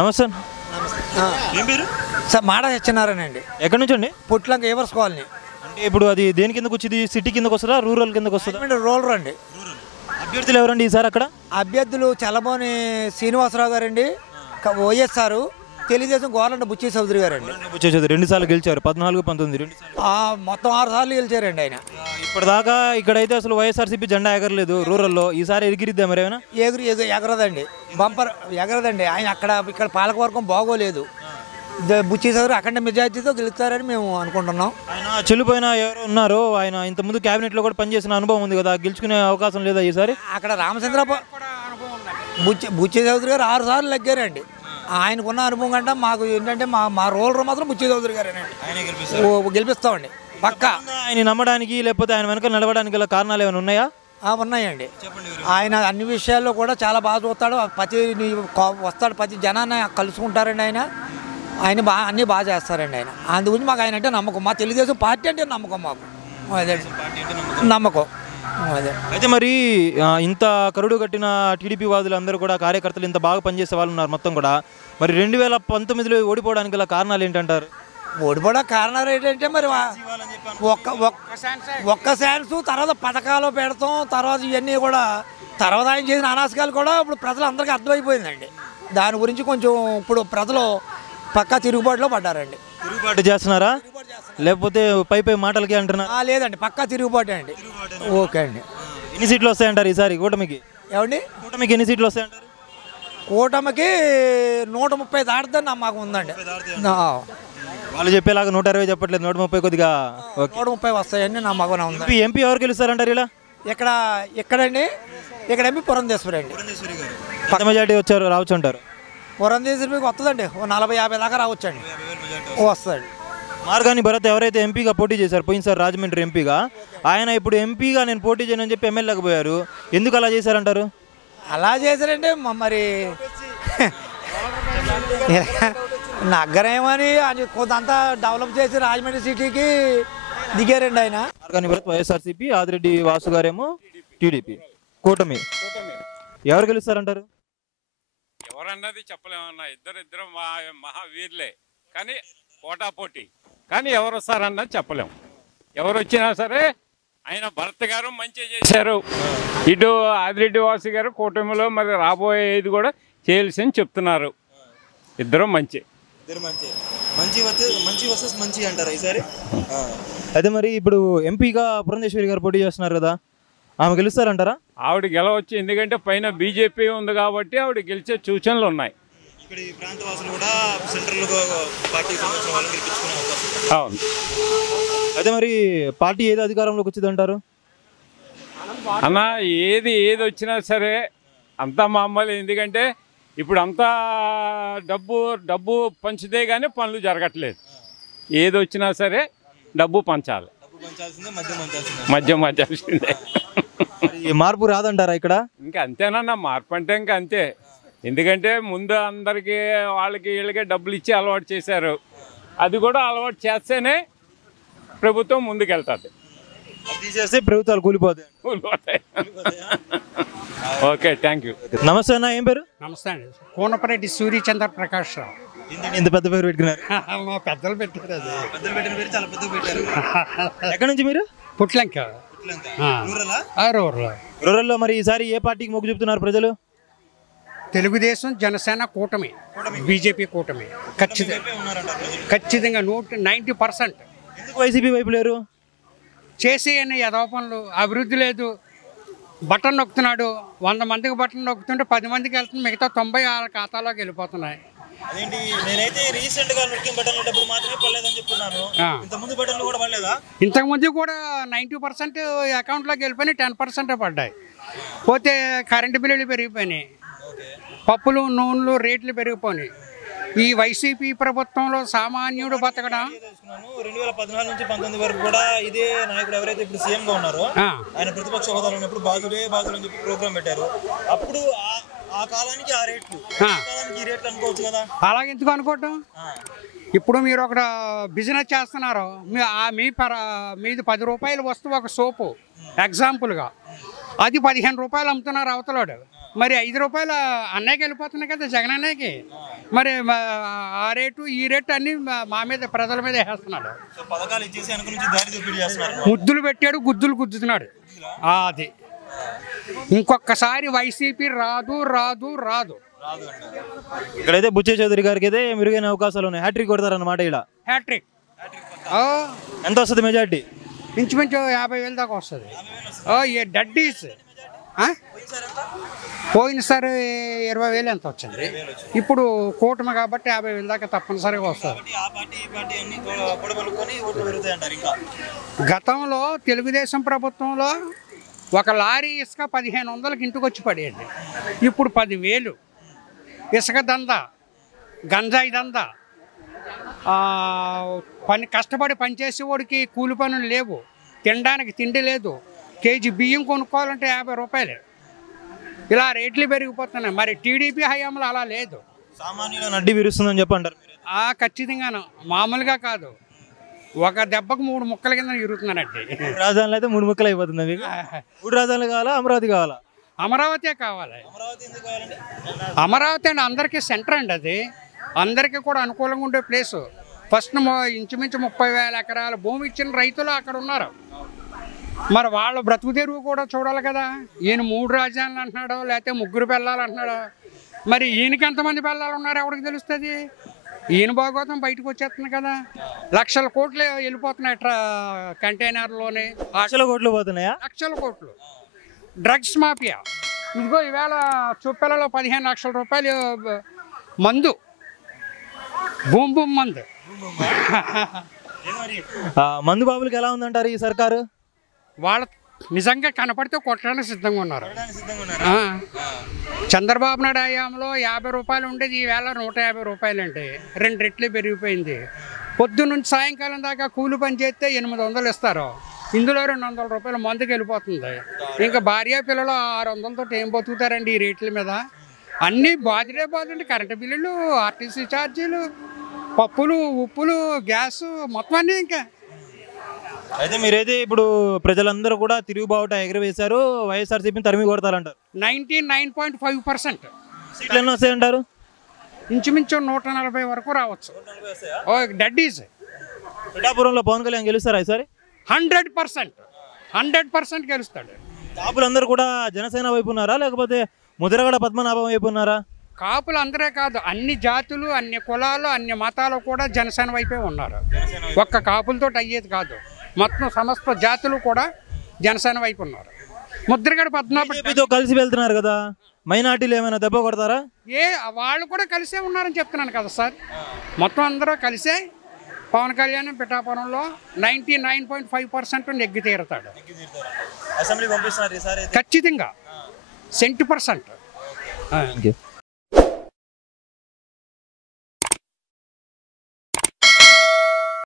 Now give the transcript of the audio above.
నమస్తే. ఏం పేరు? సార్ మాట సత్యనారాయణ అండి. ఎక్కడి నుంచి అండి? పుట్లంక ఏవర్స్ కాలనీ. అంటే ఇప్పుడు అది దేని కిందకు వచ్చింది? సిటీ కిందకు వస్తుందా, రూరల్ కిందకు వస్తుందా? రోలర్ అండి. అభ్యర్థులు ఎవరండి ఈసారి అక్కడ? అభ్యర్థులు చల్లబోని శ్రీనివాసరావు గారండి, వైఎస్ఆర్, తెలుగుదేశం గవర్నమెంట్ బుచ్చి చౌదరి గారండి. బుచ్చే చౌదరి 2 సార్లు గెలిచారు, 14, 19 2 సార్లు. మొత్తం 6 సార్లు గెలిచారండి ఆయన. ఇప్పటిదాకా ఇక్కడైతే అసలు వైఎస్ఆర్సీపీ జెండా ఎగరలేదు రూరల్లో. ఈసారి ఎగిరిద్దా మరి ఏమైనా? ఎగరదండి, బంపర్ ఎగరదండి. ఆయన ఇక్కడ పాలకవర్గం బాగోలేదు. బుచ్చి చౌదరి అఖండ మెజార్టీతో గెలుస్తారని మేము అనుకుంటున్నాం. ఆయన చెల్లిపోయిన ఎవరు ఉన్నారో, ఆయన ఇంతకుముందు క్యాబినెట్లో కూడా పనిచేసిన అనుభవం ఉంది కదా, గెలుచుకునే అవకాశం లేదా ఈసారి? అక్కడ రామచంద్ర బుచ్చి చౌదరి గారు 6 సార్లు లగ్గారండి. ఆయనకున్న అనుభవం కంటే మాకు ఏంటంటే మా రోలర్ మాత్రం బుచ్చి చౌదరి గారేనండి. గెలిపిస్తామండి పక్కా. ఆయన నమ్మడానికి లేకపోతే ఆయన వెనక నడవడానికి గల కారణాలు ఏమైనా ఉన్నాయా? ఉన్నాయండి. ఆయన అన్ని విషయాల్లో కూడా చాలా బాగా చూస్తాడు. వస్తాడు, ప్రతి జనాన్ని కలుసుకుంటారండి. ఆయన అన్నీ బాగా చేస్తారండి. ఆయన గురించి మాకు ఆయన అంటే నమ్మకం. మా తెలుగుదేశం పార్టీ అంటే నమ్మకం మాకు. అదే నమ్మకం. అదే అయితే మరి ఇంత కరుడు కట్టిన టీడీపీ వాదులు అందరూ కూడా, కార్యకర్తలు ఇంత బాగా పనిచేసే వాళ్ళు ఉన్నారు మొత్తం కూడా. మరి 2019లో ఓడిపోవడానికి గల కారణాలు ఏంటంటారు? ఓడిపోవడం కారణాలు ఏంటంటే మరి ఒక్క ఛాన్స్, తర్వాత పథకాలు పెడతాం, తర్వాత ఇవన్నీ కూడా, తర్వాత ఆయన చేసిన అనాశకాలు కూడా ఇప్పుడు ప్రజలందరికీ అర్థమైపోయిందండి. దాని గురించి కొంచెం ఇప్పుడు ప్రజలు పక్కా తిరుగుబాటులో పడ్డారండి. తిరుగుబాటు చేస్తున్నారా లేకపోతే పై మాటలకి అంటున్నారా? లేదండి, పక్కా తిరుగుబాటు అండి. ఓకే అండి. ఎన్ని సీట్లు వస్తాయంటారు ఈసారి కూటమికి? ఏమండి, కూటమికి ఎన్ని సీట్లు వస్తాయంటారు? కూటమికి 130 దాటుదని నమ్మకం ఉందండి. వాళ్ళు చెప్పేలాగా 120 చెప్పట్లేదు, 130 కొద్దిగా 130 వస్తాయని నమ్మకం ఉంది. ఎంపీ ఎవరు గెలుస్తారంటారు ఇలా? ఇక్కడండి ఇక్కడ ఎంపీ పురంధేశ్వరి అండి. పెద్ద మెజార్టీ రావచ్చు అంటారు. పురంధేశ్వరి మీకు వస్తుందండి, 40-50 దాకా రావచ్చండి. వస్తుంది. మార్గాని భరత్ ఎవరైతే ఎంపీగా పోటీ చేశారు పోయినసారి రాజమండ్రి ఎంపీగా, ఆయన ఇప్పుడు ఎంపీగా నేను పోటీ చేయనని చెప్పి ఎమ్మెల్యేకి పోయారు. ఎందుకు అలా చేశారంటారు? అలా చేశారంటే మరి నగరమని అది కొంతంతా డెవలప్ చేసి రాజమండ్రి సిటీకి దిగారండి ఆయన. మార్గాని భరత్ వైఎస్ఆర్సీపీ, ఆదిరెడ్డి వాసు గారేమో టీడీపీ. కూటమి ఎవరు గెలుస్తారంటారు? ఎవరన్నది చెప్పలేమన్నా. ఇద్దరు మహావీర్లే, కానీ పోటాపోటీ. కానీ ఎవరు వస్తారన్నది చెప్పలేము. ఎవరు వచ్చినా సరే ఆయన భరత్ గారు మంచి చేశారు. ఇటు ఆదిరెడ్డి వాసు గారు కూటమిలో మరి రాబోయేది కూడా చేయాల్సింది చెప్తున్నారు. ఇద్దరు మంచి అంటారు ఈసారి. అయితే మరి ఇప్పుడు ఎంపీగా పురంధేశ్వరి గారు పోటీ చేస్తున్నారు కదా, ఆమె గెలుస్తారంటారా? ఆవిడ గెలవచ్చు, ఎందుకంటే పైన బీజేపీ ఉంది కాబట్టి ఆవిడ గెలిచే సూచనలు ఉన్నాయి. అవును. అయితే మరి పార్టీ ఏది అధికారంలోకి వచ్చింది అంటారు? అన్న ఏది వచ్చినా సరే అంతా మామూలు. ఎందుకంటే ఇప్పుడు అంతా డబ్బు పంచితే కానీ పనులు జరగట్లేదు. ఏది వచ్చినా సరే డబ్బు పంచాలి, మద్యం పంచాల్సిందే. మార్పు రాదంటారా ఇక్కడ? ఇంకా అంతేనన్నా, మార్పు అంటే ఇంకా అంతే. ఎందుకంటే ముందు అందరికీ వాళ్ళకి వీళ్ళకి డబ్బులు ఇచ్చి అలవాటు చేశారు. అది కూడా అలవాటు చేస్తేనే ప్రభుత్వం ముందుకెళ్తుంది. తీసేస్తే ప్రభుత్వాలు కూలిపోతాయి. Okay, thank you. నమస్తే అన్న, ఏం పేరు? నమస్తే అండి, కోనపరెడ్డి సూర్యచంద్ర ప్రకాష్ రావు. ఇంత పెద్ద పేరు పెట్టుకున్నారు? మా పెద్దలు పెట్టారు. ఎక్కడి నుంచి మీరు? పుట్లంక. రూరల్లో మరి ఈసారి ఏ పార్టీకి మొగ్గు చూపుతున్నారు ప్రజలు? తెలుగుదేశం, జనసేన కూటమి, బీజేపీ కూటమి. ఖచ్చితంగా 90%. ఎందుకు వైసీపీ వైపు లేరు? చేసే అన్ని యదవ పనులు, అభివృద్ధి లేదు. బటన్ నొక్కుతున్నాడు, 100 మందికి బటన్ నొక్కుతుంటే 10 మందికి వెళ్తుంది, మిగతా 90 వాళ్ళ ఖాతాలోకి వెళ్ళిపోతున్నాయి. ఇంతకుముందు కూడా 90% అకౌంట్లోకి వెళ్ళిపోయినాయి, 10% పడ్డాయి. పోతే కరెంటు బిల్లులు పెరిగిపోయినాయి, పప్పులు నూనెలు రేట్లు పెరిగిపోయినాయి. ఈ వైసీపీ ప్రభుత్వంలో సామాన్యుడు బతకడం 2014 నుంచి 19 వరకు కూడా ఇదే నాయకుడు ఎవరైతే ఇప్పుడు సీఎం గా ఉన్నారో ఆయన ప్రతిపక్ష హోదాలో ఉన్నప్పుడు బాధులే అని చెప్పి ప్రోగ్రామ్ పెట్టారు. అప్పుడు ఆ కాలానికి ఆ రేట్లు, ఈ రేట్లు అనుకోవచ్చు కదా. అలాగే ఎందుకు అనుకోవటం? ఇప్పుడు మీరు ఒక బిజినెస్ చేస్తున్నారు, మీది 10 రూపాయలు వస్తువు ఒక సోపు ఎగ్జాంపుల్గా, అది 15 రూపాయలు అమ్ముతున్నారు అవతలాడు. మరి 5 రూపాయలు అన్నయ్యకి వెళ్ళిపోతున్నాయి కదా, జగన్ అన్నయ్యకి. మరి ఆ రేటు ఈ రేటు అన్ని మా మీద ప్రజల మీద వేస్తున్నాడు. సో పథకాలు ఇచ్చేసి వెనక నుంచి దారి దోపిడీ చేస్తున్నారు. ముద్దులు పెట్టాడు, గుద్దులు గుద్దుతున్నాడు. అది ఇంకొకసారి వైసీపీ రాదు రాదు రాదు. ఇక్కడైతే బుచ్చే చౌదరి గారికి అయితే మెరుగైన అవకాశాలు ఉన్నాయి. హ్యాట్రిక్ కొడతారన్నమాట. ఇలా హ్యాట్రిక్ ఎంత వస్తుంది మెజార్టీ? ఇంచుమించు 50,000 దాకా వస్తుంది. డడ్డీస్ పోయినసారి 20,000 ఎంత వచ్చింది. ఇప్పుడు కూటమి కాబట్టి 50,000 దాకా తప్పనిసరిగా వస్తుంది. గతంలో తెలుగుదేశం ప్రభుత్వంలో ఒక లారీ ఇసుక 1,500కి ఇంటికి వచ్చి పడేది. ఇప్పుడు 10,000. ఇసుక దందా, గంజాయి దందా, కష్టపడి పనిచేసేవాడికి కూలి పనులు లేవు, తినడానికి తిండి లేదు, కేజీ బియ్యం కొనుక్కోవాలంటే 50 రూపాయలు. ఇలా రేట్లు పెరిగిపోతున్నాయి. మరి టీడీపీ హయాంలో అలా లేదు. సామాన్యుల నడ్డి విరుస్తుందని చెప్పంటారు. ఖచ్చితంగాను, మామూలుగా కాదు. ఒక దెబ్బకు 3 ముక్కల కింద ఇరుగుతున్నానండి. రాజధానిలో అయితే 3 ముక్కలు అయిపోతుంది. మీకు 3 రాజధానులు కావాలా, అమరావతి కావాలా? అమరావతి కావాలి. అమరావతి అండి అందరికీ సెంటర్ అండి. అది అందరికీ కూడా అనుకూలంగా ఉండే ప్లేసు. ఫస్ట్ ఇంచుమించు 30,000 ఎకరాల భూమి ఇచ్చిన రైతులు అక్కడ ఉన్నారు. మరి వాళ్ళ బ్రతుకు తెరువు కూడా చూడాలి కదా. ఈయన 3 రాజధానులు అంటున్నాడో లేకపోతే 3 పిల్లలు అంటున్నాడో. మరి ఈయనకి ఎంతమంది పిల్లలు ఉన్నారో ఎవరికి తెలుస్తుంది? ఈయన భాగవతం బయటకు వచ్చేస్తుంది కదా. లక్షల కోట్లు వెళ్ళిపోతున్నాయి కంటైనర్లోనే. లక్షల కోట్లు పోతున్నాయా? లక్షల కోట్లు. Drugs mafia. ఇదిగో ఈవేళ చుప్పెలలో 15 లక్షల రూపాయలు మందు, బూమ్ బూమ్ మందు. మందు బాబులకి ఎలా ఉందంటారు ఈ సర్కారు? వాళ్ళ నిజంగా కనపడితే కొట్టడానికి సిద్ధంగా ఉన్నారు. చంద్రబాబు నాయుడు హయాంలో 50 రూపాయలు ఉండేది, ఈవేళ 150 రూపాయలు అండి. 2 రెట్లు పెరిగిపోయింది. పొద్దున్నుంచి సాయంకాలం దాకా కూలి పని చేస్తే 800 ఇస్తారు. ఇందులో 200 రూపాయలు మందుకి వెళ్ళిపోతుంది. ఇంకా భార్య పిల్లలు 600లతో ఏం బతుకుతారండి ఈ రేట్ల మీద? అన్నీ బాధలే బాధండి. కరెంటు బిల్లులు, ఆర్టీసీ ఛార్జీలు, పప్పులు, ఉప్పులు, గ్యాసు, మొత్తం అన్నీ. ఇంకా అయితే మీరైతే ఇప్పుడు ప్రజలందరూ కూడా తిరుగుబావుట ఎగరవేశారు, వైఎస్ఆర్సీపీని తరిమి కొడతారంటారు. 99.5%. సీట్లు ఎన్ని వస్తాయంటారు? ఇంచుమించు 140 వరకు రావచ్చు. డడ్డీస్. పిఠాపురంలో పవన్ కళ్యాణ్ గెలుస్తారా ఈసారి? 100% గెలుస్తాడు. కాపులందరూ కూడా జనసేన వైపు ఉన్నారా, లేకపోతే ముద్రగడ పద్మనాభం వైపు ఉన్నారా? కాపులు అందరే కాదు, అన్ని జాతులు, అన్ని కులాలు, అన్ని మతాలు కూడా జనసేన వైపే ఉన్నారు. ఒక్క కాపులతో అయ్యేది కాదు. మొత్తం సమస్త జాతులు కూడా జనసేన వైపు ఉన్నారు. ముద్రగడ పద్మనాభంతో కలిసి వెళ్తున్నారు కదా, మైనార్టీలు ఏమైనా దెబ్బ కొడతారా? వాళ్ళు కూడా కలిసే ఉన్నారని చెప్తున్నాను కదా సార్. మొత్తం అందరూ కలిసే పవన్ కళ్యాణ్ పిఠాపురంలో 99.5% నెగ్గి తీరుతాడు. అసెంబ్లీ పంపిస్తున్నారు ఖచ్చితంగా 100%.